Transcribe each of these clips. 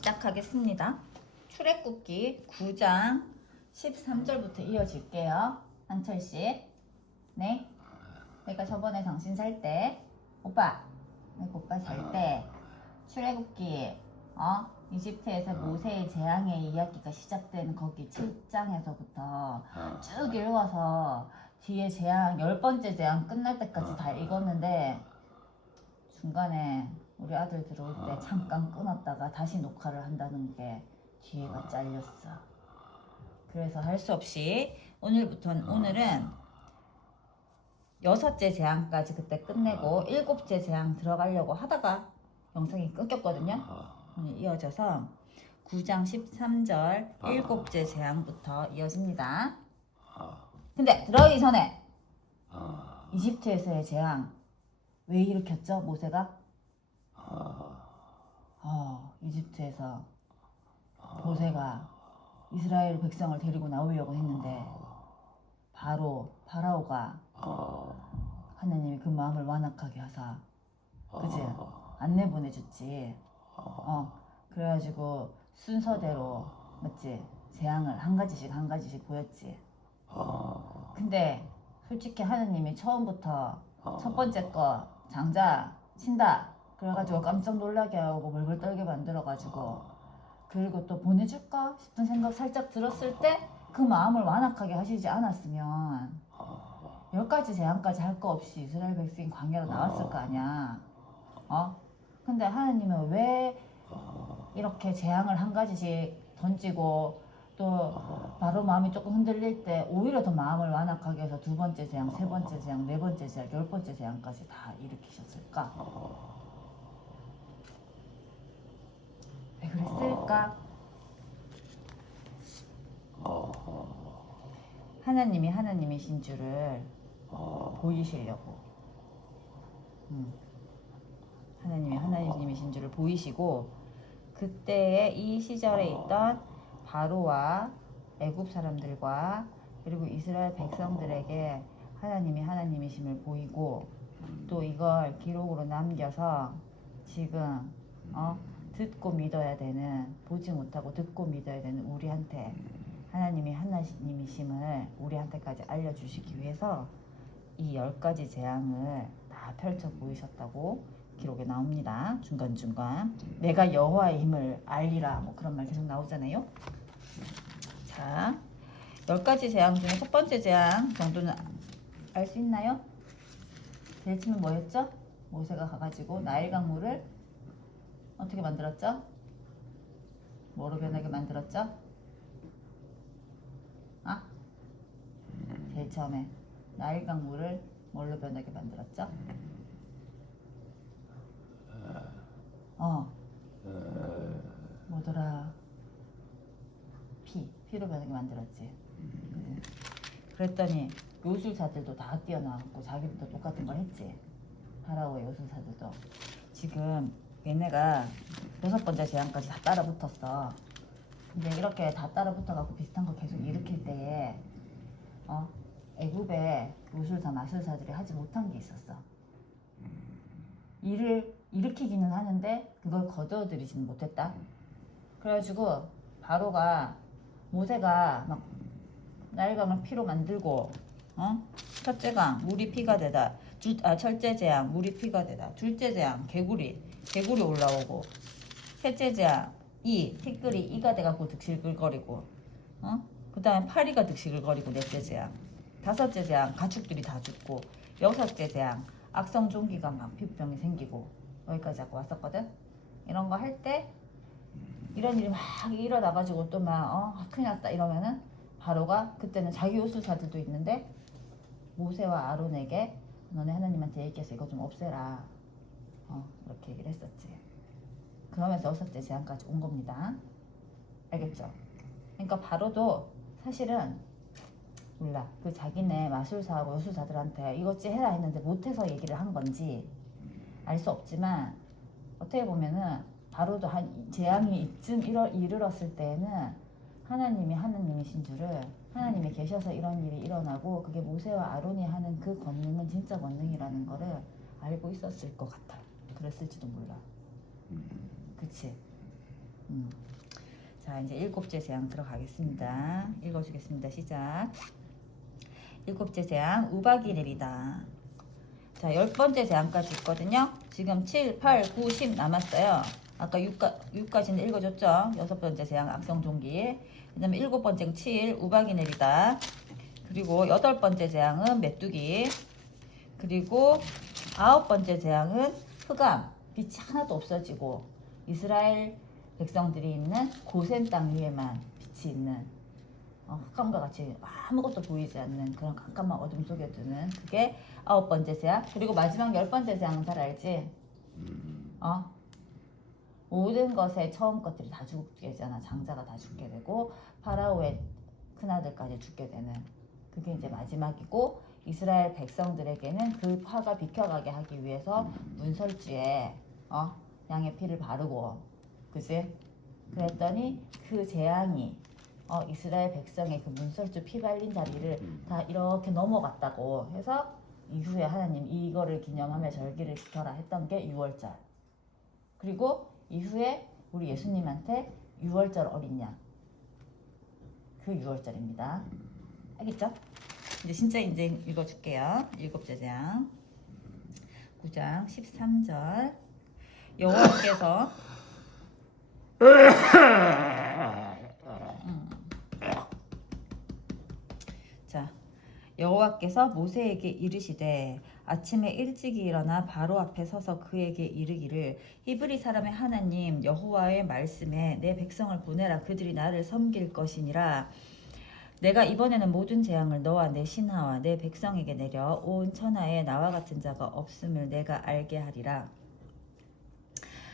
시작하겠습니다. 출애굽기 9장 13절부터 이어질게요. 한철씨. 네. 내가 저번에 당신 살 때, 오빠, 내가 오빠 살 때, 출애굽기, 이집트에서 모세의 재앙의 이야기가 시작되는 거기 7장에서부터 쭉 읽어서 뒤에 재앙, 10번째 재앙 끝날 때까지 다 읽었는데, 중간에 우리 아들 들어올 때 잠깐 끊었다가 다시 녹화를 한다는 게 뒤에가 잘렸어. 그래서 할 수 없이 오늘은 6째 재앙까지 그때 끝내고 7째 재앙 들어가려고 하다가 영상이 끊겼거든요. 오늘 이어져서 9장 13절 7째 재앙부터 이어집니다. 근데 들어가기 전에 이집트에서의 재앙 왜 일으켰죠? 모세가? 이집트에서 모세가 이스라엘 백성을 데리고 나오려고 했는데 파라오가 하나님이 그 마음을 완악하게 하사 그치? 안 내보내줬지. 그래가지고 순서대로 맞지? 재앙을 한 가지씩 보였지. 근데 솔직히 하나님이 처음부터 첫 번째 거 장자 친다 그래가지고 깜짝 놀라게 하고 벌벌 떨게 만들어가지고 그리고 또 보내줄까 싶은 생각 살짝 들었을 때 그 마음을 완악하게 하시지 않았으면 10가지 재앙까지 할 거 없이 이스라엘 백성이 광야로 나왔을 거 아니야. 근데 하나님은 왜 이렇게 재앙을 한 가지씩 던지고 또 바로 마음이 조금 흔들릴 때 오히려 더 마음을 완악하게 해서 2번째 재앙, 3번째 재앙, 4번째 재앙, 10번째 재앙까지 다 일으키셨을까? 왜 그랬을까? 하나님이 하나님이신 줄을 보이시려고. 하나님이 하나님이신 줄을 보이시고 그때의 이 시절에 있던 바로와 애굽 사람들과 그리고 이스라엘 백성들에게 하나님이 하나님이심을 보이고 또 이걸 기록으로 남겨서 지금 듣고 믿어야 되는 보지 못하고 듣고 믿어야 되는 우리한테 하나님이 하나님이심을 우리한테까지 알려주시기 위해서 이 10가지 재앙을 다 펼쳐 보이셨다고 기록에 나옵니다. 중간중간 내가 여호와의 힘을 알리라 뭐 그런 말 계속 나오잖아요. 자, 10가지 재앙 중에 첫 번째 재앙 정도는 알 수 있나요? 제일 처음에 뭐였죠? 모세가 가가지고 나일 강물을 어떻게 만들었죠? 뭐로 변하게 만들었죠? 제일 처음에 나일 강물을 뭘로 변하게 만들었죠? 뭐더라? 피로 변하게 만들었지. 그랬더니 요술사들도 다 뛰어나왔고 자기들도 똑같은 걸 했지. 파라오의 요술사들도. 지금 얘네가 6번째 재앙까지 다 따라 붙었어. 근데 이렇게 다 따라 붙어갖고 비슷한 거 계속 일으킬 때에 애굽의 요술사 마술사들이 하지 못한 게 있었어. 일을 일으키기는 하는데 그걸 거둬들이지는 못했다. 그래가지고 바로가 모세가 막 나일강을 피로 만들고 첫째 강 물이 피가 되다. 첫째 재앙 물이 피가 되다. 둘째 재앙 개구리 올라오고 셋째 재앙 티끌이 이가 돼갖고 득실글거리고 그 다음에 파리가 득실글거리고 넷째 재앙 다섯째 재앙 가축들이 다 죽고 여섯째 재앙 악성종기가 막 피부병이 생기고 여기까지 하고 왔었거든. 이런 거 할 때 이런 일이 막 일어나가지고 또 막 큰일 났다 이러면은 바로가 그때는 자기 요술사들도 있는데 모세와 아론에게 너네 하나님한테 얘기해서 이거 좀 없애라 이렇게 얘기를 했었지. 그러면서 6째 재앙까지 온 겁니다. 알겠죠? 그러니까 바로도 사실은 몰라. 그 자기네 마술사하고 요술사들한테 이것지 해라 했는데 못해서 얘기를 한 건지 알 수 없지만 어떻게 보면은 바로도 한 재앙이 이쯤 이르렀을 때에는 하나님이 하나님이신 줄을 하나님이 계셔서 이런 일이 일어나고 그게 모세와 아론이 하는 그 권능은 진짜 권능이라는 거를 알고 있었을 것 같아. 그랬을지도 몰라. 그치? 자, 이제 일곱째 재앙 들어가겠습니다. 읽어주겠습니다. 시작. 일곱째 재앙, 우박이 내리다. 자, 10번째 재앙까지 있거든요. 지금 7, 8, 9, 10 남았어요. 아까 6까지는 읽어줬죠. 6번째 재앙, 악성종기. 그 다음에 7번째는 7, 우박이 내리다. 그리고 8번째 재앙은 메뚜기. 그리고 9번째 재앙은 흑암, 빛이 하나도 없어지고 이스라엘 백성들이 있는 고센 땅 위에만 빛이 있는 흑암과 같이 아무것도 보이지 않는 그런 깜깜한 어둠 속에 드는 그게 9번째 재앙. 그리고 마지막 10번째 재앙은 잘 알지? 모든 것의 처음 것들이 다 죽게 되잖아. 장자가 다 죽게 되고 파라오의 큰아들까지 죽게 되는 그게 이제 마지막이고, 이스라엘 백성들에게는 그 화가 비켜가게 하기 위해서 문설주에 양의 피를 바르고, 그지? 그랬더니 그 재앙이 이스라엘 백성의 그 문설주 피 발린 자리를 다 이렇게 넘어갔다고 해서 이후에 하나님 이거를 기념하며 절기를 지켜라 했던 게 6월절. 그리고 이후에 우리 예수님한테 6월절 어린 양, 그 6월절입니다. 알겠죠? 이제 읽어줄게요. 일곱째 재앙 9장 13절. 여호와께서 자, 여호와께서 모세에게 이르시되 아침에 일찍이 일어나 바로 앞에 서서 그에게 이르기를 히브리 사람의 하나님 여호와의 말씀에 내 백성을 보내라. 그들이 나를 섬길 것이니라. 내가 이번에는 모든 재앙을 너와 내 신하와 내 백성에게 내려 온 천하에 나와 같은 자가 없음을 내가 알게 하리라.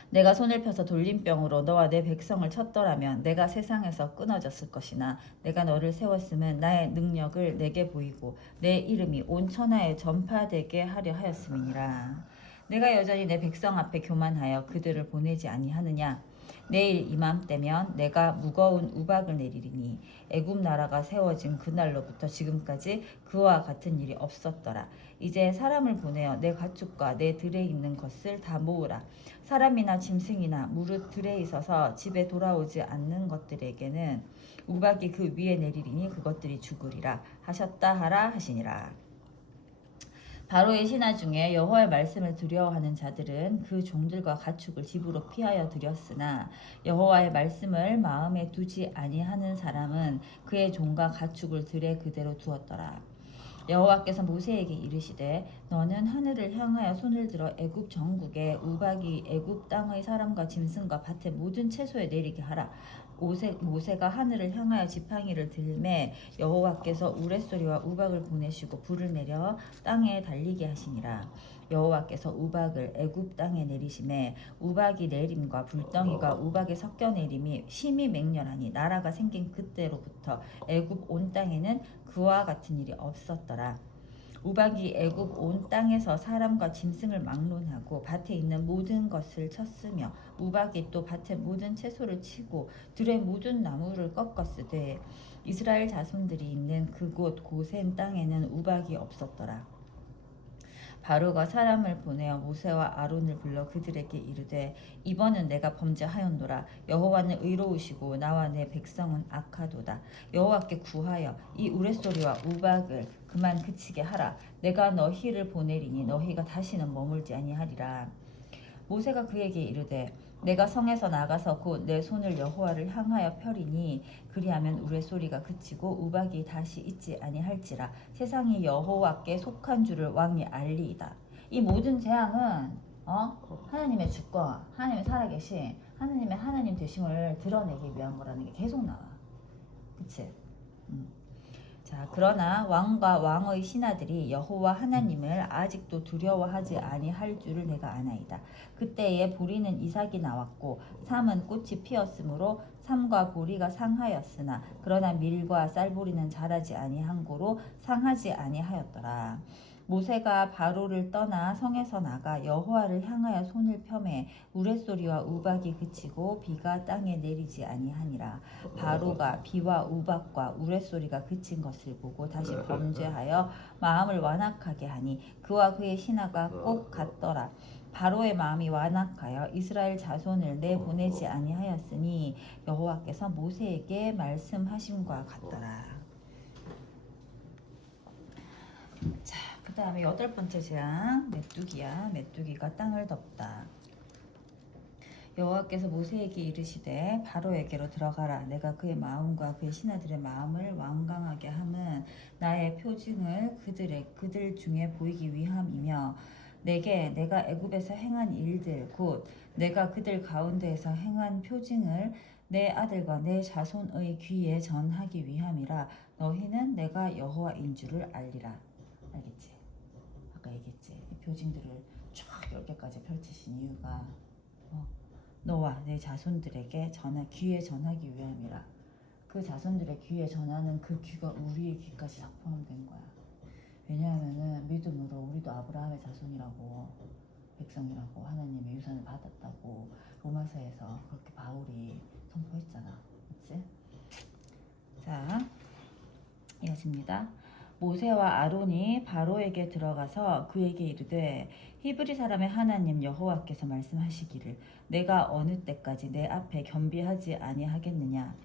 내가 손을 펴서 돌림병으로 너와 내 백성을 쳤더라면 내가 세상에서 끊어졌을 것이나 내가 너를 세웠음은 나의 능력을 내게 보이고 내 이름이 온 천하에 전파되게 하려 하였음이니라. 내가 여전히 내 백성 앞에 교만하여 그들을 보내지 아니하느냐. 내일 이맘때면 내가 무거운 우박을 내리리니 애굽 나라가 세워진 그날로부터 지금까지 그와 같은 일이 없었더라. 이제 사람을 보내어 내 가축과 내 들에 있는 것을 다 모으라. 사람이나 짐승이나 무릇 들에 있어서 집에 돌아오지 않는 것들에게는 우박이 그 위에 내리리니 그것들이 죽으리라 하셨다 하라 하시니라. 바로의 신하 중에 여호와의 말씀을 두려워하는 자들은 그 종들과 가축을 집으로 피하여 들였으나 여호와의 말씀을 마음에 두지 아니하는 사람은 그의 종과 가축을 들에 그대로 두었더라. 여호와께서 모세에게 이르시되 너는 하늘을 향하여 손을 들어 애굽 전국에 우박이 애굽 땅의 사람과 짐승과 밭의 모든 채소에 내리게 하라. 모세가 하늘을 향하여 지팡이를 들매 여호와께서 우레소리와 우박을 보내시고 불을 내려 땅에 달리게 하시니라. 여호와께서 우박을 애굽 땅에 내리심에 우박이 내림과 불덩이가 우박에 섞여 내림이 심히 맹렬하니 나라가 생긴 그때로부터 애굽 온 땅에는 그와 같은 일이 없었더라. 우박이 애굽 온 땅에서 사람과 짐승을 막론하고 밭에 있는 모든 것을 쳤으며 우박이 또 밭의 모든 채소를 치고 들의 모든 나무를 꺾었으되 이스라엘 자손들이 있는 그곳 고센 땅에는 우박이 없었더라. 바로가 사람을 보내어 모세와 아론을 불러 그들에게 이르되 이번은 내가 범죄하였노라. 여호와는 의로우시고 나와 내 백성은 악하도다. 여호와께 구하여 이 우레소리와 우박을 그만 그치게 하라. 내가 너희를 보내리니 너희가 다시는 머물지 아니하리라. 모세가 그에게 이르되 내가 성에서 나가서 곧 내 손을 여호와를 향하여 펴리니 그리하면 우레소리가 그치고 우박이 다시 있지 아니할지라. 세상이 여호와께 속한 줄을 왕이 알리이다. 이 모든 재앙은 하나님의 주권, 하나님의 살아계신 하나님의 하나님 되심을 드러내기 위한 거라는 게 계속 나와. 그치? 자, 그러나 왕과 왕의 신하들이 여호와 하나님을 아직도 두려워하지 아니할 줄을 내가 아나이다. 그때에 보리는 이삭이 나왔고 삼은 꽃이 피었으므로 삼과 보리가 상하였으나 그러나 밀과 쌀보리는 자라지 아니한 고로 상하지 아니하였더라. 모세가 바로를 떠나 성에서 나가 여호와를 향하여 손을 펴매 우레소리와 우박이 그치고 비가 땅에 내리지 아니하니라. 바로가 비와 우박과 우레소리가 그친 것을 보고 다시 범죄하여 마음을 완악하게 하니 그와 그의 신하가 꼭 같더라. 바로의 마음이 완악하여 이스라엘 자손을 내보내지 아니하였으니 여호와께서 모세에게 말씀하심과 같더라. 자, 그 다음에 8번째 재앙 메뚜기야. 메뚜기가 땅을 덮다. 여호와께서 모세에게 이르시되 바로에게로 들어가라. 내가 그의 마음과 그의 신하들의 마음을 완강하게 함은 나의 표징을 그들 중에 보이기 위함이며 내게 내가 애굽에서 행한 일들 곧 내가 그들 가운데에서 행한 표징을 내 아들과 내 자손의 귀에 전하기 위함이라. 너희는 내가 여호와인 줄을 알리라. 알겠지? 아까 얘기했지? 이 표징들을 쫙 10개까지 펼치신 이유가 너와 내 자손들에게 귀에 전하기 위함이라. 그 자손들의 귀에 전하는 그 귀가 우리의 귀까지 다 포함된 거야. 왜냐하면은 믿음으로 우리도 아브라함의 자손이라고, 백성이라고, 하나님의 유산을 받았다고 로마서에서 그렇게 바울이 선포했잖아. 그치? 자, 이어집니다. 모세와 아론이 바로에게 들어가서 그에게 이르되 히브리 사람의 하나님 여호와께서 말씀하시기를 내가 어느 때까지 내 앞에 겸비하지 아니하겠느냐.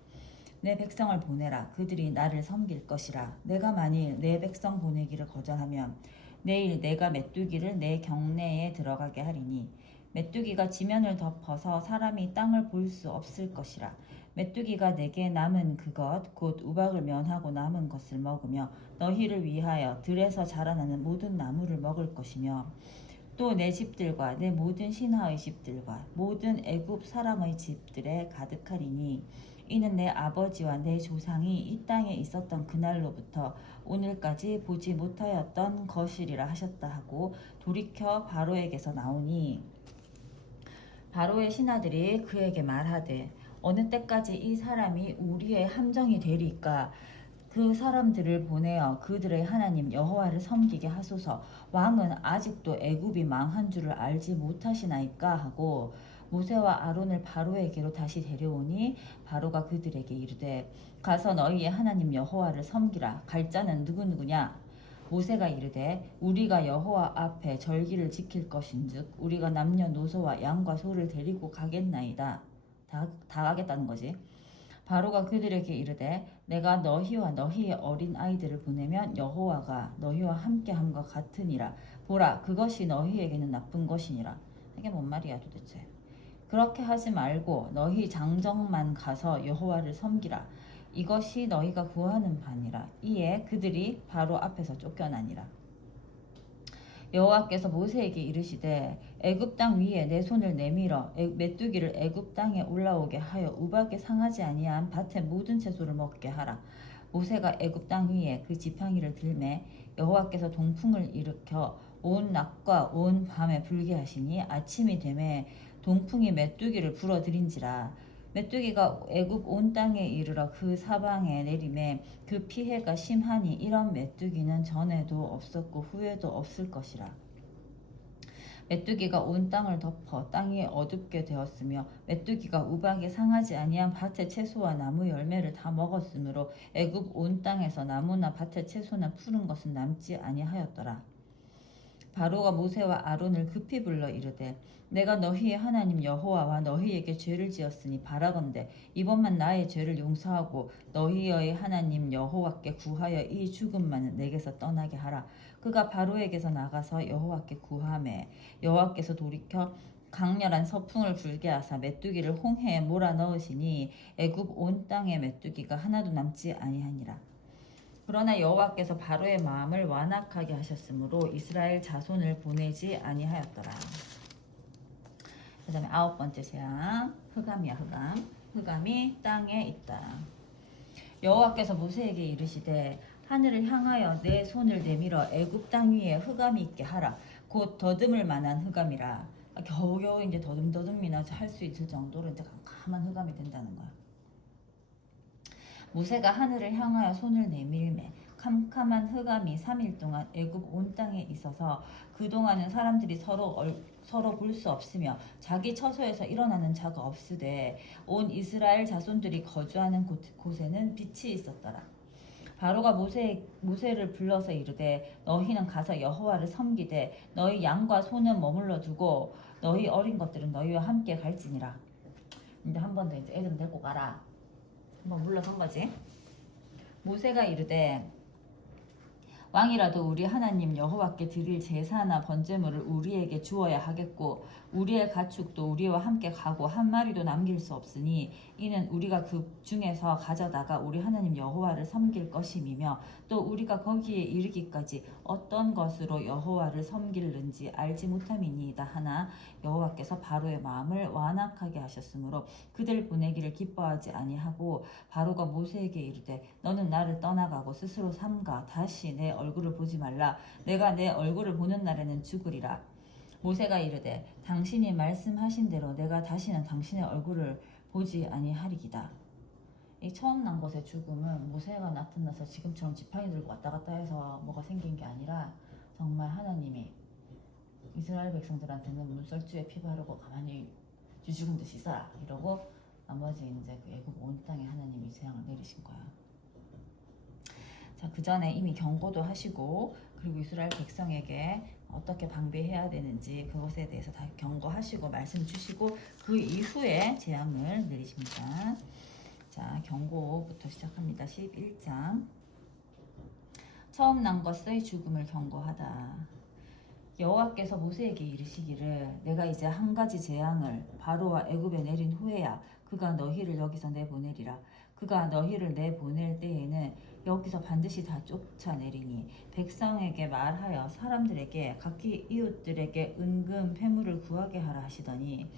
내 백성을 보내라. 그들이 나를 섬길 것이라. 내가 만일 내 백성 보내기를 거절하면 내일 내가 메뚜기를 내 경내에 들어가게 하리니 메뚜기가 지면을 덮어서 사람이 땅을 볼 수 없을 것이라. 메뚜기가 내게 남은 그것 곧 우박을 면하고 남은 것을 먹으며 너희를 위하여 들에서 자라나는 모든 나무를 먹을 것이며 또 내 집들과 내 모든 신하의 집들과 모든 애굽 사람의 집들에 가득하리니 이는 내 아버지와 내 조상이 이 땅에 있었던 그날로부터 오늘까지 보지 못하였던 것이리라 하셨다 하고 돌이켜 바로에게서 나오니 바로의 신하들이 그에게 말하되 어느 때까지 이 사람이 우리의 함정이 되리까. 그 사람들을 보내어 그들의 하나님 여호와를 섬기게 하소서. 왕은 아직도 애굽이 망한 줄을 알지 못하시나이까 하고 모세와 아론을 바로에게로 다시 데려오니 바로가 그들에게 이르되 가서 너희의 하나님 여호와를 섬기라. 갈 자는 누구누구냐. 모세가 이르되 우리가 여호와 앞에 절기를 지킬 것인즉 우리가 남녀노소와 양과 소를 데리고 가겠나이다. 다 가겠다는 거지. 바로가 그들에게 이르되 내가 너희와 너희의 어린 아이들을 보내면 여호와가 너희와 함께함과 같으니라. 보라, 그것이 너희에게는 나쁜 것이니라. 이게 뭔 말이야 도대체. 그렇게 하지 말고 너희 장정만 가서 여호와를 섬기라. 이것이 너희가 구하는 바니라. 이에 그들이 바로 앞에서 쫓겨나니라. 여호와께서 모세에게 이르시되 애굽 땅 위에 내 손을 내밀어 메뚜기를 애굽 땅에 올라오게 하여 우박에 상하지 아니한 밭의 모든 채소를 먹게 하라. 모세가 애굽 땅 위에 그 지팡이를 들매 여호와께서 동풍을 일으켜 온 낮과 온 밤에 불게 하시니 아침이 되매 동풍이 메뚜기를 불어들인지라. 메뚜기가 애굽 온 땅에 이르러 그 사방에 내림에 그 피해가 심하니 이런 메뚜기는 전에도 없었고 후에도 없을 것이라. 메뚜기가 온 땅을 덮어 땅이 어둡게 되었으며 메뚜기가 우박에 상하지 아니한 밭의 채소와 나무 열매를 다 먹었으므로 애굽 온 땅에서 나무나 밭의 채소나 푸른 것은 남지 아니하였더라. 바로가 모세와 아론을 급히 불러 이르되 내가 너희의 하나님 여호와와 너희에게 죄를 지었으니 바라건대 이번만 나의 죄를 용서하고 너희의 하나님 여호와께 구하여 이 죽음만은 내게서 떠나게 하라. 그가 바로에게서 나가서 여호와께 구하매 여호와께서 돌이켜 강렬한 서풍을 불게 하사 메뚜기를 홍해에 몰아 넣으시니 애굽 온 땅에 메뚜기가 하나도 남지 아니하니라. 그러나 여호와께서 바로의 마음을 완악하게 하셨으므로 이스라엘 자손을 보내지 아니하였더라. 그 다음에 9번째 재앙 흑암이야. 흑암이 땅에 있다. 여호와께서 모세에게 이르시되 하늘을 향하여 내 손을 내밀어 애굽 땅 위에 흑암이 있게 하라. 곧 더듬을 만한 흑암이라. 겨우겨우 이제 더듬더듬이나 할 수 있을 정도로 이제 캄캄한 흑암이 된다는 거야. 모세가 하늘을 향하여 손을 내밀매 캄캄한 흑암이 3일 동안 애굽 온 땅에 있어서 그동안은 사람들이 서로 볼 수 없으며 자기 처소에서 일어나는 자가 없으되 온 이스라엘 자손들이 거주하는 곳에는 빛이 있었더라. 바로가 모세를 불러서 이르되 너희는 가서 여호와를 섬기되 너희 양과 소는 머물러 두고 너희 어린 것들은 너희와 함께 갈지니라. 근데 한 번 더 이제 애들 데리고 가라. 한번 물러선 거지. 모세가 이르되 왕이라도 우리 하나님 여호와께 드릴 제사나 번제물을 우리에게 주어야 하겠고 우리의 가축도 우리와 함께 가고 한 마리도 남길 수 없으니 이는 우리가 그 중에서 가져다가 우리 하나님 여호와를 섬길 것임이며 또 우리가 거기에 이르기까지 어떤 것으로 여호와를 섬길는지 알지 못함이니이다 하나 여호와께서 바로의 마음을 완악하게 하셨으므로 그들 보내기를 기뻐하지 아니하고 바로가 모세에게 이르되 너는 나를 떠나가고 스스로 삼가 다시 내 얼굴을 보지 말라. 내가 내 얼굴을 보는 날에는 죽으리라. 모세가 이르되 당신이 말씀하신 대로 내가 다시는 당신의 얼굴을 보지 아니하리이다. 이 처음 난 것의 죽음은 모세가 나타나서 지금처럼 지팡이 들고 왔다 갔다 해서 뭐가 생긴 게 아니라 정말 하나님이 이스라엘 백성들한테는 문설주에 피 바르고 가만히 쥐 죽은 듯이 있어라 이러고 나머지 이제 그 애굽 온 땅에 하나님이 재앙을 내리신 거야. 자, 그 전에 이미 경고도 하시고 그리고 이스라엘 백성에게 어떻게 방비해야 되는지 그것에 대해서 다 경고하시고 말씀 주시고 그 이후에 재앙을 내리십니다. 자, 경고부터 시작합니다. 11장. 처음 난 것의 죽음을 경고하다. 여호와께서 모세에게 이르시기를 내가 이제 한 가지 재앙을 바로와 애굽에 내린 후에야 그가 너희를 여기서 내보내리라. 그가 너희를 내보낼 때에는 여기서 반드시 다 쫓아내리니 백성에게 말하여 사람들에게 각기 이웃들에게 은금 패물을 구하게 하라 하시더니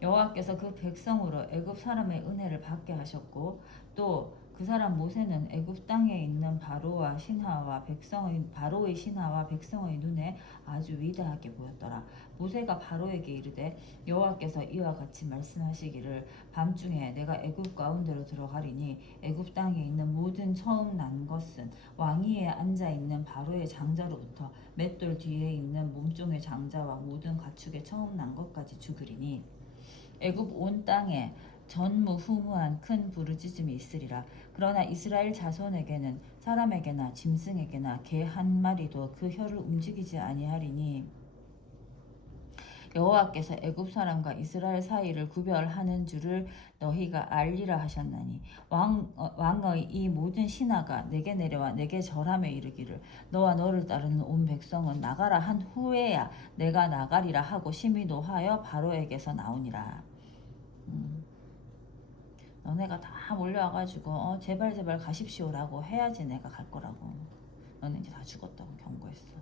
여호와께서 그 백성으로 애굽 사람의 은혜를 받게 하셨고 또 그 사람 모세는 애굽 땅에 있는 바로의 신하와 백성의 눈에 아주 위대하게 보였더라. 모세가 바로에게 이르되 여호와께서 이와 같이 말씀하시기를 밤중에 내가 애굽 가운데로 들어가리니 애굽 땅에 있는 모든 처음 난 것은 왕위에 앉아 있는 바로의 장자로부터 맷돌 뒤에 있는 몸종의 장자와 모든 가축의 처음 난 것까지 죽으리니 애굽 온 땅에 전무후무한 큰 부르짖음이 있으리라. 그러나 이스라엘 자손에게는 사람에게나 짐승에게나 개 한 마리도 그 혀를 움직이지 아니하리니 여호와께서 애굽 사람과 이스라엘 사이를 구별하는 줄을 너희가 알리라 하셨나니 왕의 이 모든 신하가 내게 내려와 내게 절하며 이르기를 너와 너를 따르는 온 백성은 나가라 한 후에야 내가 나가리라 하고 심히 노하여 바로에게서 나오니라. 너네가 다 몰려와가지고 제발 가십시오라고 해야지 내가 갈 거라고. 너네 이제 다 죽었다고 경고했어.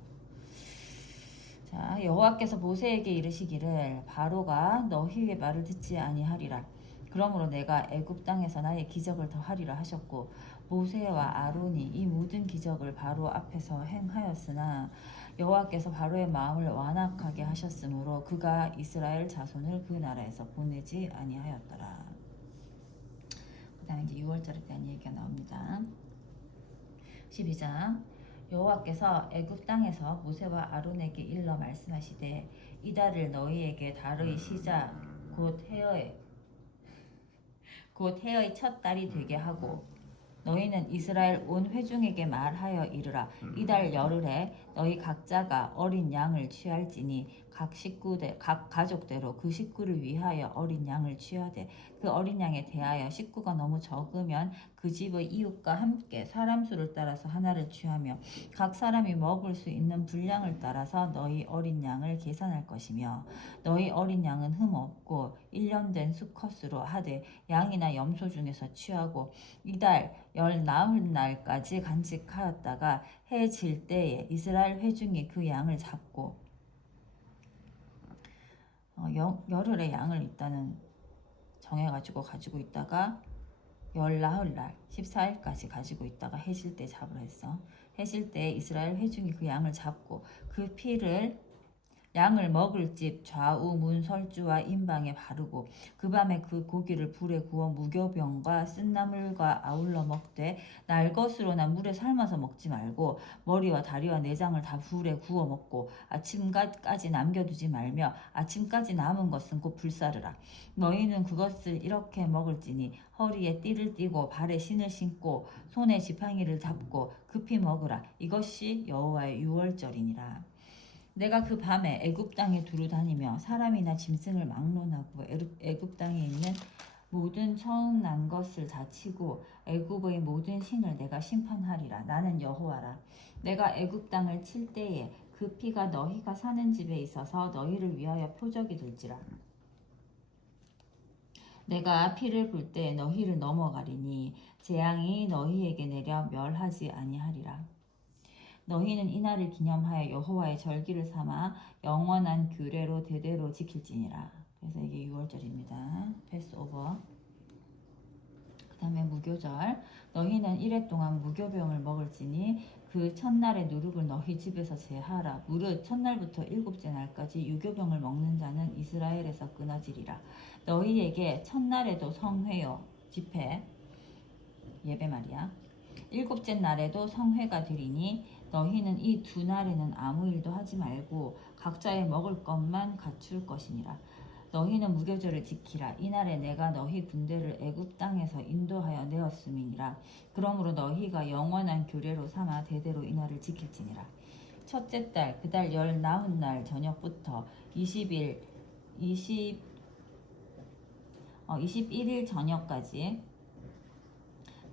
자, 여호와께서 모세에게 이르시기를 바로가 너희의 말을 듣지 아니하리라. 그러므로 내가 애굽 땅에서 나의 기적을 더하리라 하셨고 모세와 아론이 이 모든 기적을 바로 앞에서 행하였으나 여호와께서 바로의 마음을 완악하게 하셨으므로 그가 이스라엘 자손을 그 나라에서 보내지 아니하였더라. 그 다음에 이제 6월절에 대한 얘기가 나옵니다. 12장. 여호와께서 애굽 땅에서 모세와 아론에게 일러 말씀하시되 이달을 너희에게 달의 시작 곧 해의 첫 달이 되게 하고 너희는 이스라엘 온 회중에게 말하여 이르라. 이달 열흘에 너희 각자가 어린 양을 취할지니 각 가족대로 그 식구를 위하여 어린 양을 취하되 그 어린 양에 대하여 식구가 너무 적으면 그 집의 이웃과 함께 사람 수를 따라서 하나를 취하며 각 사람이 먹을 수 있는 분량을 따라서 너희 어린 양을 계산할 것이며 너희 어린 양은 흠 없고 1년 된 수컷으로 하되 양이나 염소 중에서 취하고 이달 열 나흘 날까지 간직하였다가 해 질 때에 이스라엘 회중이 그 양을 잡고 열흘의 양을 일단은 정해가지고 가지고 있다가 열 나흘 날 14일까지 가지고 있다가 해질 때 잡으라 했어. 해질 때 이스라엘 회중이 그 양을 잡고 그 피를 양을 먹을 집 좌우 문설주와 임방에 바르고 그 밤에 그 고기를 불에 구워 무교병과 쓴나물과 아울러 먹되 날 것으로나 물에 삶아서 먹지 말고 머리와 다리와 내장을 다 불에 구워 먹고 아침까지 남겨두지 말며 아침까지 남은 것은 곧 불사르라. 너희는 그것을 이렇게 먹을지니 허리에 띠를 띠고 발에 신을 신고 손에 지팡이를 잡고 급히 먹으라. 이것이 여호와의 유월절이니라. 내가 그 밤에 애굽 땅에 두루 다니며 사람이나 짐승을 막론하고 애굽 땅에 있는 모든 처음 난 것을 다 치고 애굽의 모든 신을 내가 심판하리라. 나는 여호와라. 내가 애굽 땅을 칠 때에 그 피가 너희가 사는 집에 있어서 너희를 위하여 표적이 될지라. 내가 피를 불 때 너희를 넘어가리니 재앙이 너희에게 내려 멸하지 아니하리라. 너희는 이날을 기념하여 여호와의 절기를 삼아 영원한 규례로 대대로 지킬지니라. 그래서 이게 6월절입니다. 패스오버. 그 다음에 무교절. 너희는 이래 동안 무교병을 먹을지니 그 첫날의 누룩을 너희 집에서 제하라. 무릇 첫날부터 일곱째 날까지 유교병을 먹는 자는 이스라엘에서 끊어지리라. 너희에게 첫날에도 성회요 집회 예배 말이야. 일곱째 날에도 성회가 되리니 너희는 이 두 날에는 아무 일도 하지 말고 각자의 먹을 것만 갖출 것이니라. 너희는 무교절을 지키라. 이날에 내가 너희 군대를 애굽 땅에서 인도하여 내었음이니라. 그러므로 너희가 영원한 규례로 삼아 대대로 이날을 지킬지니라. 첫째 달 그 달 19날 저녁부터 21일 저녁까지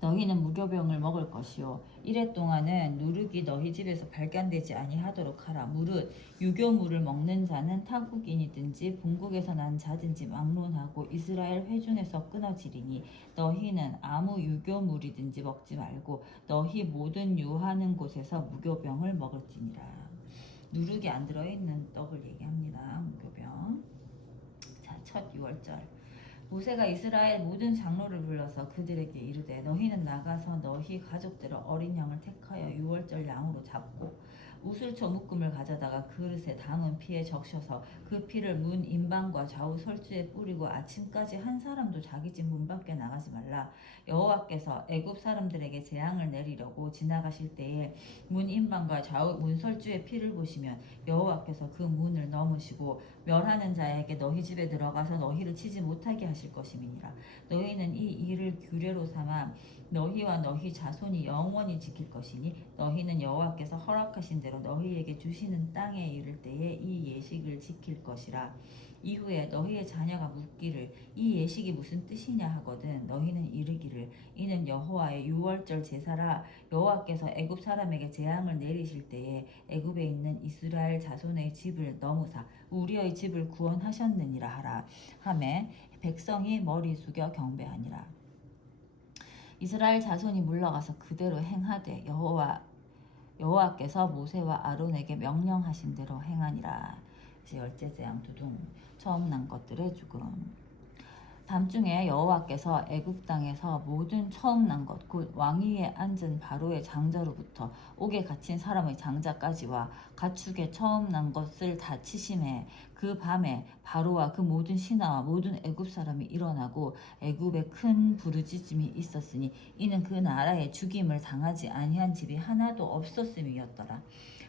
너희는 무교병을 먹을 것이요 이래 동안은 누룩이 너희 집에서 발견되지 아니하도록 하라. 무릇 유교물을 먹는 자는 타국인이든지 본국에서 난 자든지 막론하고 이스라엘 회중에서 끊어지리니 너희는 아무 유교물이든지 먹지 말고 너희 모든 유하는 곳에서 무교병을 먹을지니라. 누룩이 안 들어있는 떡을 얘기합니다. 무교병. 자, 첫 6월절. 모세가 이스라엘 모든 장로를 불러서 그들에게 이르되 너희는 나가서 너희 가족들을 어린 양을 택하여 유월절 양으로 잡고 우슬초 묶음을 가져다가 그릇에 담은 피에 적셔서 그 피를 문 임방과 좌우 설주에 뿌리고 아침까지 한 사람도 자기 집 문 밖에 나가지 말라. 여호와께서 애굽 사람들에게 재앙을 내리려고 지나가실 때에 문 임방과 좌우 문 설주의 피를 보시면 여호와께서 그 문을 넘으시고 멸하는 자에게 너희 집에 들어가서 너희를 치지 못하게 하실 것임이니라. 너희는 이 일을 규례로 삼아 너희와 너희 자손이 영원히 지킬 것이니 너희는 여호와께서 허락하신 대로 너희에게 주시는 땅에 이를 때에 이 예식을 지킬 것이라. 이후에 너희의 자녀가 묻기를 이 예식이 무슨 뜻이냐 하거든 너희는 이르기를 이는 여호와의 유월절 제사라. 여호와께서 애굽 사람에게 재앙을 내리실 때에 애굽에 있는 이스라엘 자손의 집을 넘으사 우리의 집을 구원하셨느니라 하라 하매 백성이 머리 숙여 경배하니라. 이스라엘 자손이 물러가서 그대로 행하되 여호와께서 모세와 아론에게 명령하신 대로 행하니라. 이제 열째 재앙 두둥. 처음 난 것들의 죽음. 밤중에 여호와께서 애굽 땅에서 모든 처음 난 것 곧 왕위에 앉은 바로의 장자로부터 옥에 갇힌 사람의 장자까지와 가축의 처음 난 것을 다 치심해 그 밤에 바로와 그 모든 신하와 모든 애굽 사람이 일어나고 애굽에 큰 부르짖음이 있었으니 이는 그 나라에 죽임을 당하지 아니한 집이 하나도 없었음이었더라.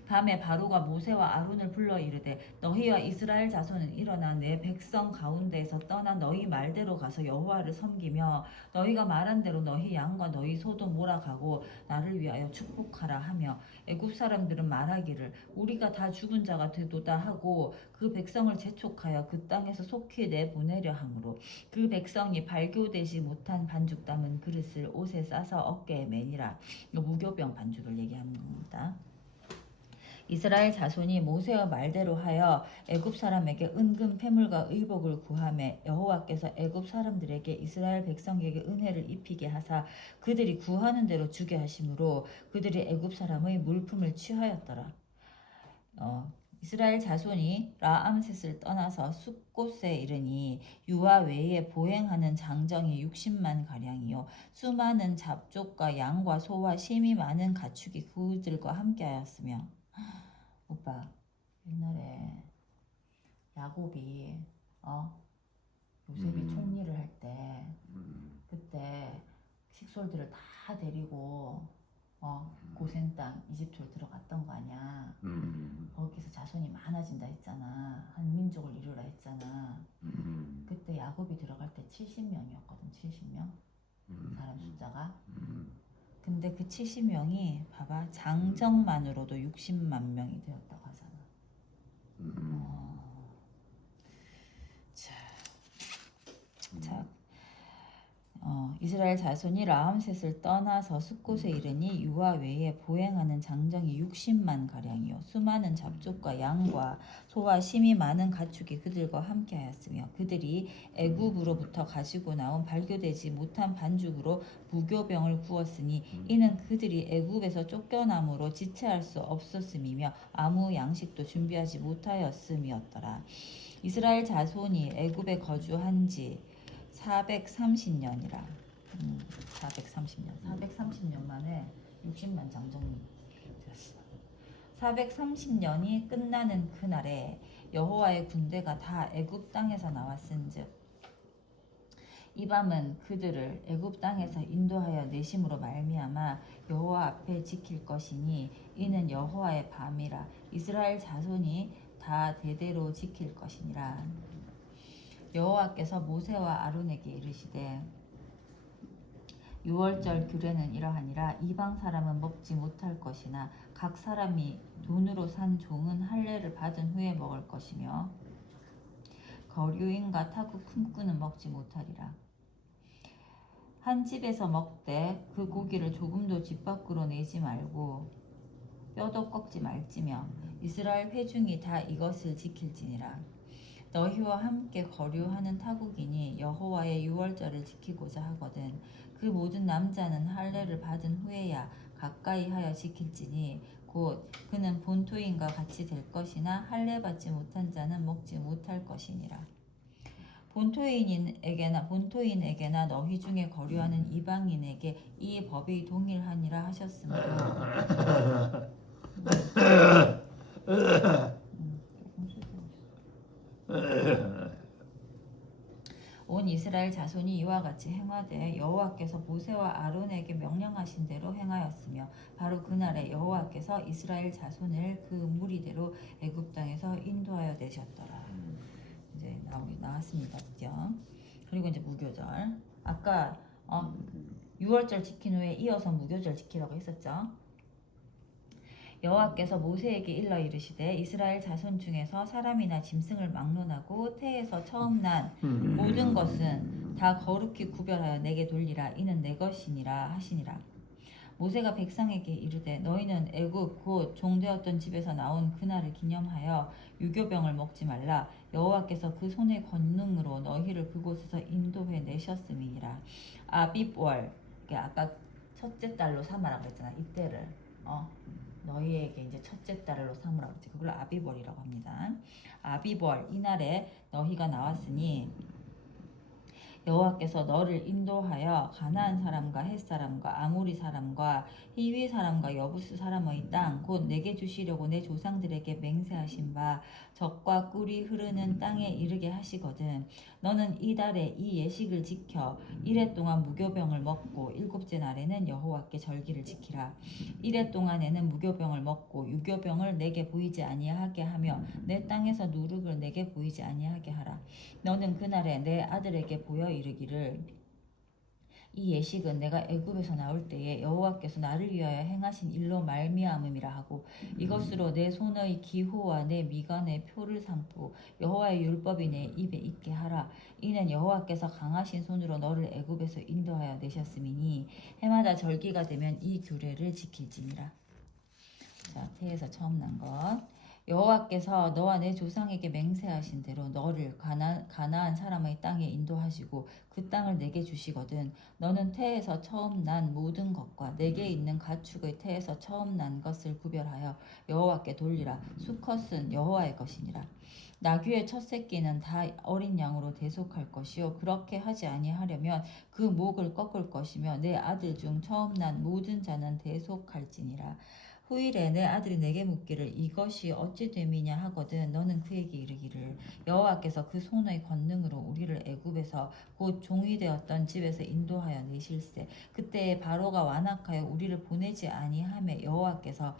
밤에 바로가 모세와 아론을 불러 이르되 너희와 이스라엘 자손은 일어나 내 백성 가운데에서 떠나 너희 말대로 가서 여호와를 섬기며 너희가 말한 대로 너희 양과 너희 소도 몰아가고 나를 위하여 축복하라 하며 애굽 사람들은 말하기를 우리가 다 죽은 자가 되도다 하고 그 백성을 재촉하여 그 땅에서 속히 내보내려 하므로 그 백성이 발교되지 못한 반죽 담은 그릇을 옷에 싸서 어깨에 매니라. 무교병 반죽을 얘기하는 겁니다. 이스라엘 자손이 모세의 말대로 하여 애굽 사람에게 은금 패물과 의복을 구하매 여호와께서 애굽 사람들에게 이스라엘 백성에게 은혜를 입히게 하사 그들이 구하는 대로 주게 하심으로 그들이 애굽 사람의 물품을 취하였더라. 이스라엘 자손이 라암셋을 떠나서 숫곳에 이르니 유아 외에 보행하는 장정이 60만 가량이요 수많은 잡족과 양과 소와 심이 많은 가축이 그들과 함께하였으며 오빠 옛날에 야곱이 요셉이 총리를 할 때 그때 식솔들을 다 데리고 고센 땅 이집트로 들어갔던 거 아니야. 거기서 자손이 많아진다 했잖아. 한 민족을 이루라 했잖아. 그때 야곱이 들어갈 때 70명이었거든. 70명 사람 숫자가. 근데 그 70명이 봐봐 장정만으로도 60만 명이 되었다고 하잖아. 자, 이스라엘 자손이 라암셋을 떠나서 숫곳에 이르니 유아 외에 보행하는 장정이 60만 가량이요 수많은 잡족과 양과 소와 심이 많은 가축이 그들과 함께하였으며 그들이 애굽으로부터 가지고 나온 발교되지 못한 반죽으로 무교병을 구웠으니 이는 그들이 애굽에서 쫓겨남으로 지체할 수 없었음이며 아무 양식도 준비하지 못하였음이었더라. 이스라엘 자손이 애굽에 거주한 지 430년이라 430년 만에 60만 장정이 되었어. 430년이 끝나는 그날에 여호와의 군대가 다 애굽 땅에서 나왔은즉 이 밤은 그들을 애굽 땅에서 인도하여 내심으로 말미암아 여호와 앞에 지킬 것이니 이는 여호와의 밤이라 이스라엘 자손이 다 대대로 지킬 것이니라. 여호와께서 모세와 아론에게 이르시되 유월절 규례는 이러하니라. 이방 사람은 먹지 못할 것이나 각 사람이 돈으로 산 종은 할례를 받은 후에 먹을 것이며 거류인과 타국 품꾼은 먹지 못하리라. 한 집에서 먹되 그 고기를 조금도 집 밖으로 내지 말고 뼈도 꺾지 말지며 이스라엘 회중이 다 이것을 지킬지니라. 너희와 함께 거류하는 타국인이 여호와의 유월절을 지키고자 하거든 그 모든 남자는 할례를 받은 후에야 가까이 하여 지킬지니 곧 그는 본토인과 같이 될 것이나 할례 받지 못한 자는 먹지 못할 것이니라. 본토인에게나 너희 중에 거류하는 이방인에게 이 법이 동일하니라 하셨으므로 온 이스라엘 자손이 이와 같이 행하되 여호와께서 모세와 아론에게 명령하신 대로 행하였으며 바로 그날에 여호와께서 이스라엘 자손을 그 무리대로 애굽 땅에서 인도하여 내셨더라. 이제 나왔습니다. 드디어. 그리고 이제 무교절. 아까 6월절 지킨 후에 이어서 무교절 지키라고 했었죠. 여호와께서 모세에게 일러 이르시되 이스라엘 자손 중에서 사람이나 짐승을 막론하고 태에서 처음 난 모든 것은 다 거룩히 구별하여 내게 돌리라. 이는 내 것이니라 하시니라. 모세가 백성에게 이르되 너희는 애굽 곧 종되었던 집에서 나온 그날을 기념하여 유교병을 먹지 말라. 여호와께서 그 손의 권능으로 너희를 그곳에서 인도해 내셨음이니라. 아빕월, 아까 첫째 달로 삼아라고 했잖아. 이때를 너희에게 이제 첫째 달로 삼으라고 했지. 그걸 아비벌이라고 합니다. 아비벌 이날에 너희가 나왔으니 여호와께서 너를 인도하여 가나안 사람과 헷 사람과 아모리 사람과 히위 사람과 여부스 사람의 땅 곧 내게 주시려고 내 조상들에게 맹세하신 바 젖과 꿀이 흐르는 땅에 이르게 하시거든. 너는 이 달에 이 예식을 지켜 이레 동안 무교병을 먹고 일곱째 날에는 여호와께 절기를 지키라. 이레 동안에는 무교병을 먹고 유교병을 내게 보이지 아니하게 하며 내 땅에서 누룩을 내게 보이지 아니하게 하라. 너는 그날에 내 아들에게 보여 이르기를 이 예식은 내가 애굽에서 나올 때에 여호와께서 나를 위하여 행하신 일로 말미암음이라 하고 이것으로 내 손의 기호와 내 미간의 표를 삼고 여호와의 율법이 내 입에 있게 하라. 이는 여호와께서 강하신 손으로 너를 애굽에서 인도하여 내셨음이니 해마다 절기가 되면 이 규례를 지킬지니라. 자, 태에서 처음 난 것. 여호와께서 너와 내 조상에게 맹세하신 대로 너를 가나안 사람의 땅에 인도하시고 그 땅을 내게 주시거든. 너는 태에서 처음 난 모든 것과 내게 있는 가축의 태에서 처음 난 것을 구별하여 여호와께 돌리라. 수컷은 여호와의 것이니라. 나귀의 첫 새끼는 다 어린 양으로 대속할 것이요 그렇게 하지 아니하려면 그 목을 꺾을 것이며 내 아들 중 처음 난 모든 자는 대속할지니라. 후일에 내 아들이 내게 묻기를 이것이 어찌 됨이냐 하거든 너는 그에게 이르기를 여호와께서 그 손의 권능으로 우리를 애굽에서 곧 종이 되었던 집에서 인도하여 내실세 그때에 바로가 완악하여 우리를 보내지 아니하매 여호와께서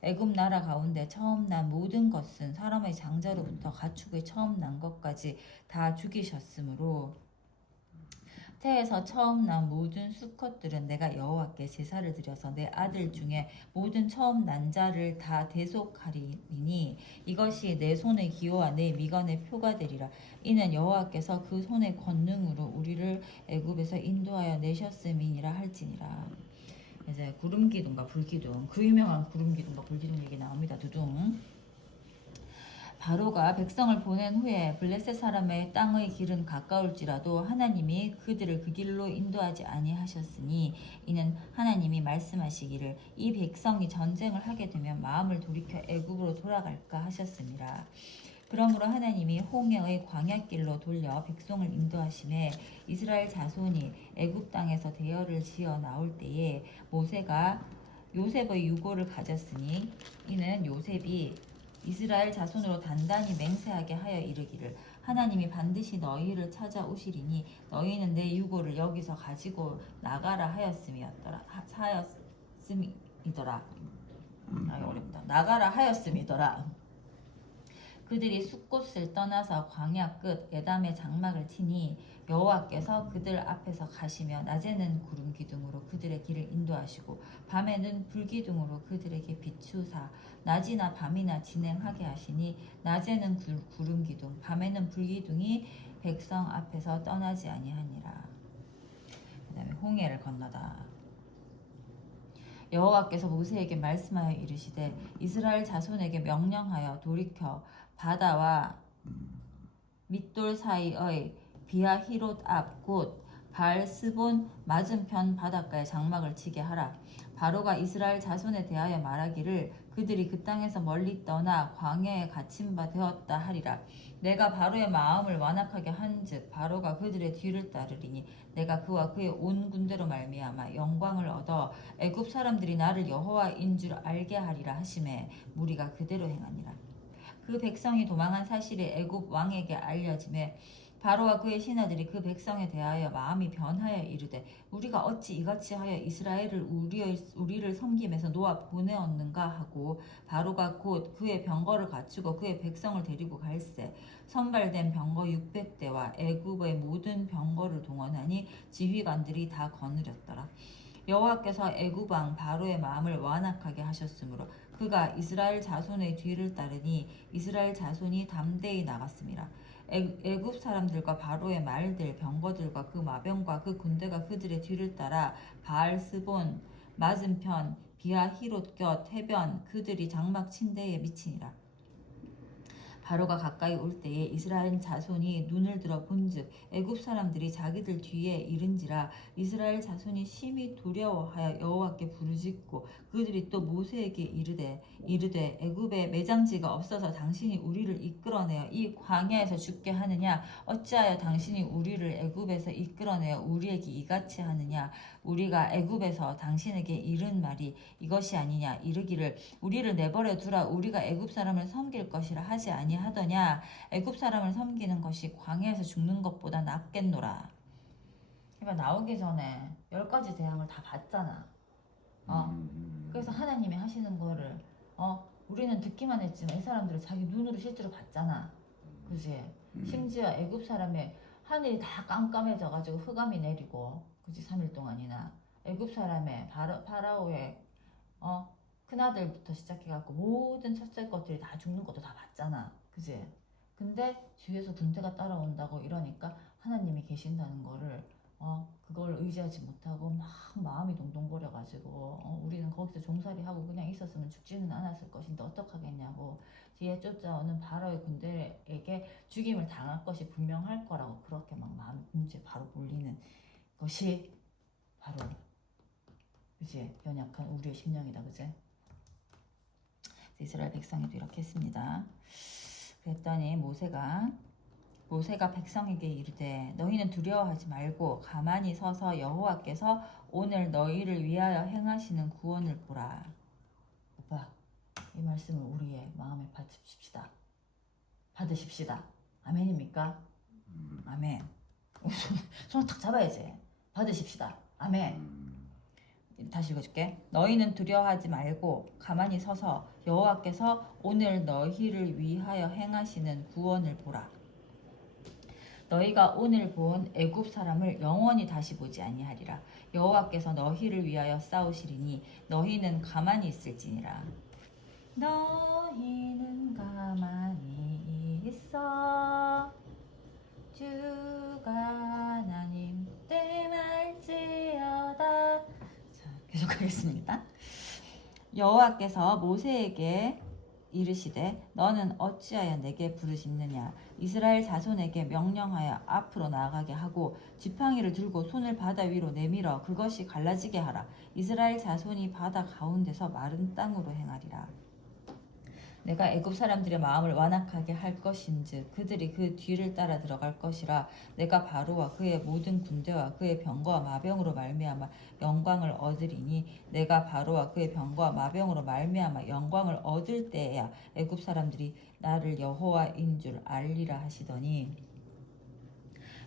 애굽 나라 가운데 처음 난 모든 것은 사람의 장자로부터 가축의 처음 난 것까지 다 죽이셨으므로 태에서 처음 난 모든 수컷들은 내가 여호와께 제사를 드려서 내 아들 중에 모든 처음 난 자를 다 대속하리니 이것이 내 손의 기호와 내 미간의 표가 되리라. 이는 여호와께서 그 손의 권능으로 우리를 애굽에서 인도하여 내셨음이니라 할지니라. 이제 구름기둥과 불기둥, 그 유명한 구름기둥과 불기둥 얘기 나옵니다. 두둥. 바로가 백성을 보낸 후에 블레셋 사람의 땅의 길은 가까울지라도 하나님이 그들을 그 길로 인도하지 아니하셨으니 이는 하나님이 말씀하시기를 이 백성이 전쟁을 하게 되면 마음을 돌이켜 애굽으로 돌아갈까 하셨습니다. 그러므로 하나님이 홍해의 광야길로 돌려 백성을 인도하심에 이스라엘 자손이 애굽 땅에서 대열을 지어 나올 때에 모세가 요셉의 유고를 가졌으니 이는 요셉이 이스라엘 자손으로 단단히 맹세하게 하여 이르기를 하나님이 반드시 너희를 찾아오시리니 너희는 내 유고를 여기서 가지고 나가라 하였음이더라. 어렵다. 나가라 하였음이더라. 그들이 숫곳을 떠나서 광야 끝 에담의 장막을 치니 여호와께서 그들 앞에서 가시며 낮에는 구름 기둥으로 그들의 길을 인도하시고 밤에는 불기둥으로 그들에게 비추사 낮이나 밤이나 진행하게 하시니 낮에는 구름 기둥 밤에는 불기둥이 백성 앞에서 떠나지 아니하니라. 그 다음에 홍해를 건너다. 여호와께서 모세에게 말씀하여 이르시되 이스라엘 자손에게 명령하여 돌이켜 바다와 밑돌 사이의 비아히롯 앞 곧 바알스본 맞은편 바닷가에 장막을 치게 하라. 바로가 이스라엘 자손에 대하여 말하기를 그들이 그 땅에서 멀리 떠나 광야에 갇힌 바 되었다 하리라. 내가 바로의 마음을 완악하게 한즉 바로가 그들의 뒤를 따르리니 내가 그와 그의 온 군대로 말미암아 영광을 얻어 애굽 사람들이 나를 여호와인 줄 알게 하리라 하심에 무리가 그대로 행하니라. 그 백성이 도망한 사실이 애굽 왕에게 알려짐에 바로와 그의 신하들이 그 백성에 대하여 마음이 변하여 이르되 우리가 어찌 이같이 하여 이스라엘을 우리를 섬김에서 놓아 보내었는가 하고 바로가 곧 그의 병거를 갖추고 그의 백성을 데리고 갈새 선발된 병거 600대와 애굽의 모든 병거를 동원하니 지휘관들이 다 거느렸더라. 여호와께서 애굽 왕 바로의 마음을 완악하게 하셨으므로 그가 이스라엘 자손의 뒤를 따르니 이스라엘 자손이 담대히 나갔습니다. 애굽 사람들과 바로의 말들 병거들과 그 마병과 그 군대가 그들의 뒤를 따라 바알스본 맞은편 비아히롯 곁 해변 그들이 장막 친 데에 미치니라. 바로가 가까이 올 때에 이스라엘 자손이 눈을 들어 본즉 애굽 사람들이 자기들 뒤에 이른지라 이스라엘 자손이 심히 두려워하여 여호와께 부르짖고 그들이 또 모세에게 이르되 애굽에 매장지가 없어서 당신이 우리를 이끌어내어 이 광야에서 죽게 하느냐 어찌하여 당신이 우리를 애굽에서 이끌어내어 우리에게 이같이 하느냐 우리가 애굽에서 당신에게 이른 말이 이것이 아니냐 이르기를 우리를 내버려 두라 우리가 애굽 사람을 섬길 것이라 하지 아니하더냐 애굽 사람을 섬기는 것이 광야에서 죽는 것보다 낫겠노라. 그러니까 나오기 전에 10가지 대항을 다 봤잖아. 그래서 하나님이 하시는 거를 우리는 듣기만 했지만 이 사람들은 자기 눈으로 실제로 봤잖아. 그지? 심지어 애굽 사람의 하늘이 다 깜깜해져가지고 흑암이 내리고 그지 3일 동안이나 애굽 사람의 파라오의 큰아들부터 시작해갖고 모든 첫째 것들이 다 죽는 것도 다 봤잖아. 그지? 근데 뒤에서 군대가 따라온다고 이러니까 하나님이 계신다는 거를 그걸 의지하지 못하고 막 마음이 동동거려가지고 우리는 거기서 종살이하고 그냥 있었으면 죽지는 않았을 것인데 어떡하겠냐고 뒤에 쫓아오는 바로의 군대에게 죽임을 당할 것이 분명할 거라고 그렇게 막 마음 문제 바로 몰리는 것이 바로 그지 연약한 우리의 심령이다. 그지? 이스라엘 백성에도 이렇게 했습니다. 그랬더니 모세가 백성에게 이르되 너희는 두려워하지 말고 가만히 서서 여호와께서 오늘 너희를 위하여 행하시는 구원을 보라. 뭐야? 이 말씀을 우리의 마음에 받으십시다. 아멘입니까? 아멘. 손을 탁 잡아야지. 받으십시다. 아멘. 다시 읽어줄게. 너희는 두려워하지 말고 가만히 서서 여호와께서 오늘 너희를 위하여 행하시는 구원을 보라. 너희가 오늘 본 애굽 사람을 영원히 다시 보지 아니하리라. 여호와께서 너희를 위하여 싸우시리니 너희는 가만히 있을지니라. 너희는 가만히 있어 주가 하나님 때말지어다. 자, 계속하겠습니다. 여호와께서 모세에게 이르시되 너는 어찌하여 내게 부르짖느냐. 이스라엘 자손에게 명령하여 앞으로 나아가게 하고 지팡이를 들고 손을 바다 위로 내밀어 그것이 갈라지게 하라. 이스라엘 자손이 바다 가운데서 마른 땅으로 행하리라. 내가 애굽 사람들의 마음을 완악하게 할 것인즉 그들이 그 뒤를 따라 들어갈 것이라. 내가 바로와 그의 모든 군대와 그의 병거와 마병으로 말미암아 영광을 얻으리니 내가 바로와 그의 병거와 마병으로 말미암아 영광을 얻을 때에야 애굽 사람들이 나를 여호와인 줄 알리라 하시더니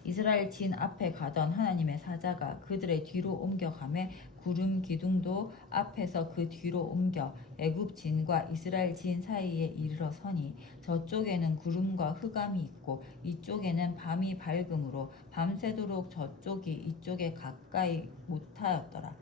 이스라엘 진 앞에 가던 하나님의 사자가 그들의 뒤로 옮겨가매 구름 기둥도 앞에서 그 뒤로 옮겨 애굽 진과 이스라엘 진 사이에 이르러 서니 저쪽에는 구름과 흑암이 있고 이쪽에는 밤이 밝음으로 밤새도록 저쪽이 이쪽에 가까이 못하였더라.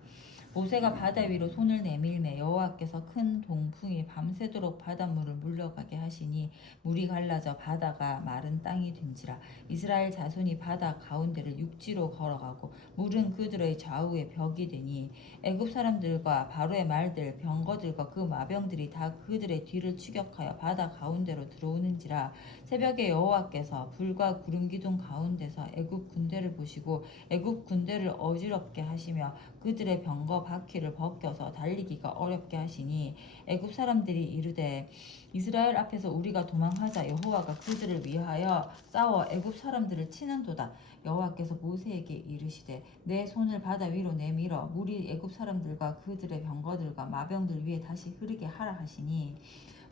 모세가 바다 위로 손을 내밀매 여호와께서 큰 동풍이 밤새도록 바닷물을 물러가게 하시니 물이 갈라져 바다가 마른 땅이 된지라. 이스라엘 자손이 바다 가운데를 육지로 걸어가고 물은 그들의 좌우에 벽이 되니 애굽 사람들과 바로의 말들 병거들과 그 마병들이 다 그들의 뒤를 추격하여 바다 가운데로 들어오는지라. 새벽에 여호와께서 불과 구름 기둥 가운데서 애굽 군대를 보시고 애굽 군대를 어지럽게 하시며 그들의 병거 바퀴를 벗겨서 달리기가 어렵게 하시니 애굽 사람들이 이르되 이스라엘 앞에서 우리가 도망하자. 여호와가 그들을 위하여 싸워 애굽 사람들을 치는도다. 여호와께서 모세에게 이르시되 내 손을 바다 위로 내밀어 물이 애굽 사람들과 그들의 병거들과 마병들 위에 다시 흐르게 하라 하시니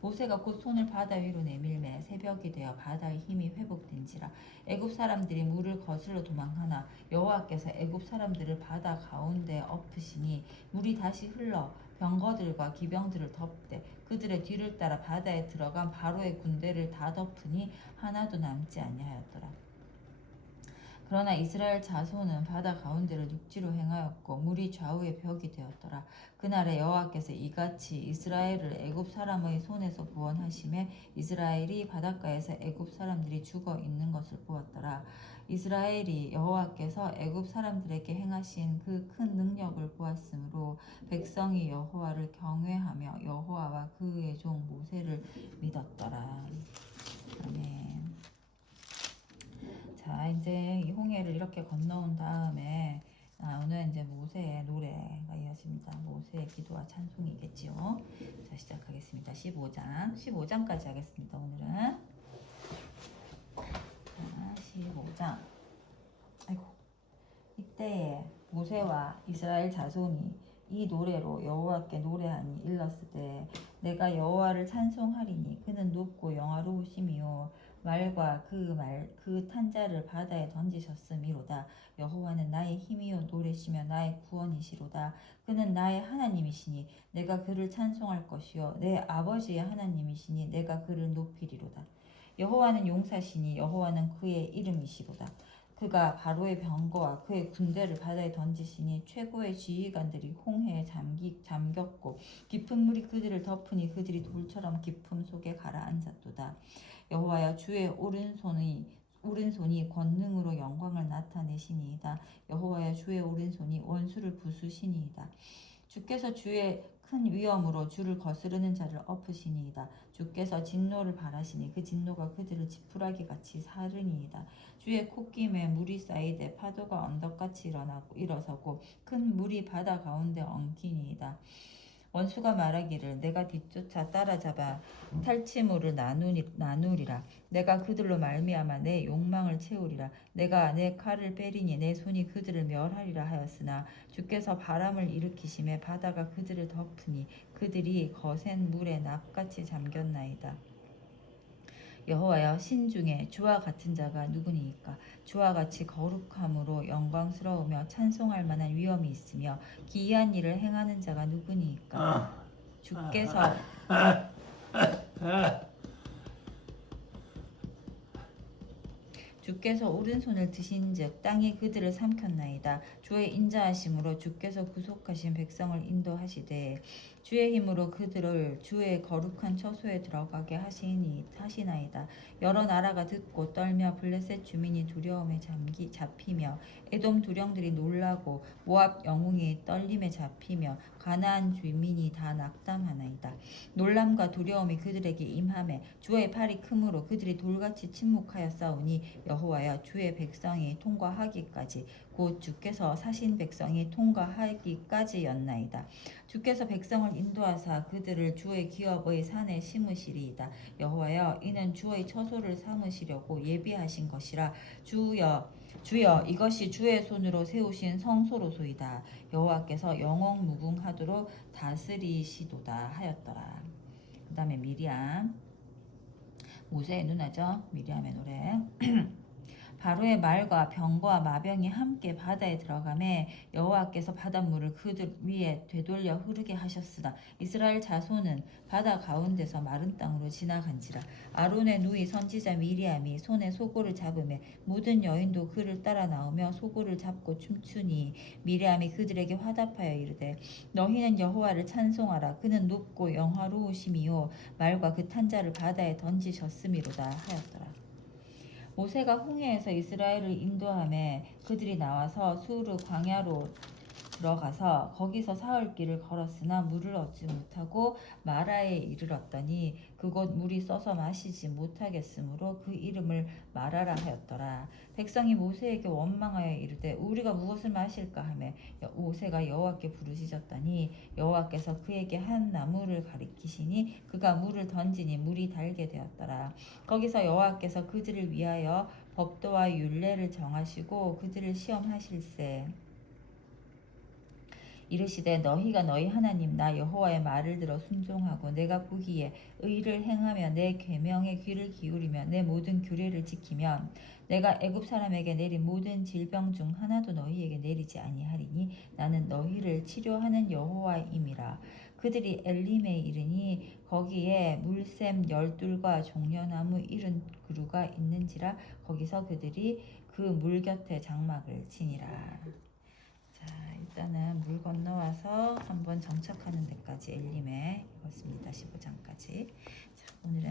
모세가 곧 손을 바다 위로 내밀매 새벽이 되어 바다의 힘이 회복된지라. 애굽 사람들이 물을 거슬러 도망하나 여호와께서 애굽 사람들을 바다 가운데 엎으시니 물이 다시 흘러 병거들과 기병들을 덮되 그들의 뒤를 따라 바다에 들어간 바로의 군대를 다 덮으니 하나도 남지 아니하였더라. 그러나 이스라엘 자손은 바다 가운데를 육지로 행하였고 물이 좌우의 벽이 되었더라. 그날에 여호와께서 이같이 이스라엘을 애굽 사람의 손에서 구원하심에 이스라엘이 바닷가에서 애굽 사람들이 죽어 있는 것을 보았더라. 이스라엘이 여호와께서 애굽 사람들에게 행하신 그 큰 능력을 보았으므로 백성이 여호와를 경외하며 여호와와 그의 종 모세를 믿었더라. 아멘. 자, 이제 이 홍해를 이렇게 건너온 다음에 오늘 이제 모세의 노래가 이어집니다. 모세의 기도와 찬송이겠지요. 자, 시작하겠습니다. 15장까지 하겠습니다. 오늘은 15장. 아이고. 이때에 모세와 이스라엘 자손이 이 노래로 여호와께 노래하니 일렀으되 내가 여호와를 찬송하리니 그는 높고 영화로우심이요 말과 그 탄자를 바다에 던지셨음이로다. 여호와는 나의 힘이요 노래시며 나의 구원이시로다. 그는 나의 하나님이시니 내가 그를 찬송할 것이요 내 아버지의 하나님이시니 내가 그를 높이리로다. 여호와는 용사시니 여호와는 그의 이름이시로다. 그가 바로의 병거와 그의 군대를 바다에 던지시니 최고의 지휘관들이 홍해에 잠겼고 깊은 물이 그들을 덮으니 그들이 돌처럼 깊음 속에 가라앉았도다. 여호와여 주의 오른손이 권능으로 영광을 나타내시니이다. 여호와여 주의 오른손이 원수를 부수시니이다. 주께서 주의 큰 위엄으로 주를 거스르는 자를 엎으시니이다. 주께서 진노를 발하시니 그 진노가 그들을 지푸라기 같이 사르니이다. 주의 콧김에 물이 쌓이되 파도가 언덕같이 일어서고 큰 물이 바다 가운데 엉키니이다. 원수가 말하기를 내가 뒤쫓아 따라잡아 탈취물을 나누리라. 내가 그들로 말미암아 내 욕망을 채우리라. 내가 내 칼을 빼리니 내 손이 그들을 멸하리라 하였으나 주께서 바람을 일으키심에 바다가 그들을 덮으니 그들이 거센 물에 납같이 잠겼나이다. 여호와여, 신중에 주와 같은 자가 누구니이까? 주와 같이 거룩함으로 영광스러우며 찬송할 만한 위엄이 있으며 기이한 일을 행하는 자가 누구니이까? 주께서 오른손을 드신즉 땅이 그들을 삼켰나이다. 주의 인자하심으로 주께서 구속하신 백성을 인도하시되 주의 힘으로 그들을 주의 거룩한 처소에 들어가게 하시나이다. 여러 나라가 듣고 떨며 블레셋 주민이 두려움에 잡히며 에돔 두령들이 놀라고 모압 영웅이 떨림에 잡히며 가나안 주민이 다 낙담하나이다. 놀람과 두려움이 그들에게 임하매 주의 팔이 크므로 그들이 돌같이 침묵하여 싸우니 여호와여, 주의 백성이 통과하기까지 곧 주께서 사신 백성이 통과하기까지였나이다. 주께서 백성을 인도하사 그들을 주의 기업의 산에 심으시리이다. 여호와여, 이는 주의 처소를 삼으시려고 예비하신 것이라. 주여, 이것이 주의 손으로 세우신 성소로소이다. 여호와께서 영원무궁하도록 다스리시도다 하였더라. 그 다음에 미리암, 모세의 누나죠. 미리암의 노래. 바로의 말과 병과 마병이 함께 바다에 들어가매 여호와께서 바닷물을 그들 위에 되돌려 흐르게 하셨으나 이스라엘 자손은 바다 가운데서 마른 땅으로 지나간지라. 아론의 누이 선지자 미리암이 손에 소고를 잡으매 모든 여인도 그를 따라 나오며 소고를 잡고 춤추니 미리암이 그들에게 화답하여 이르되 너희는 여호와를 찬송하라. 그는 높고 영화로우심이요 말과 그 탄자를 바다에 던지셨음이로다 하였더라. 모세가 홍해에서 이스라엘을 인도하매 그들이 나와서 수르 광야로 들어가서 거기서 사흘 길을 걸었으나 물을 얻지 못하고 마라에 이르렀더니 그곳 물이 써서 마시지 못하겠으므로 그 이름을 마라라 하였더라. 백성이 모세에게 원망하여 이르되 우리가 무엇을 마실까 하며 모세가 여호와께 부르짖었더니 여호와께서 그에게 한 나무를 가리키시니 그가 물을 던지니 물이 달게 되었더라. 거기서 여호와께서 그들을 위하여 법도와 율례를 정하시고 그들을 시험하실세. 이르시되 너희가 너희 하나님 나 여호와의 말을 들어 순종하고 내가 보기에 의를 행하며 내 계명에 귀를 기울이며 내 모든 규례를 지키면 내가 애굽 사람에게 내린 모든 질병 중 하나도 너희에게 내리지 아니하리니 나는 너희를 치료하는 여호와임이라. 그들이 엘림에 이르니 거기에 물샘 12과 종려나무 70그루가 있는지라. 거기서 그들이 그 물 곁에 장막을 치니라. 자, 일단은 물 건너와서 한번 정착하는 데까지 엘림에 읽었습니다. 15장까지. 자, 오늘은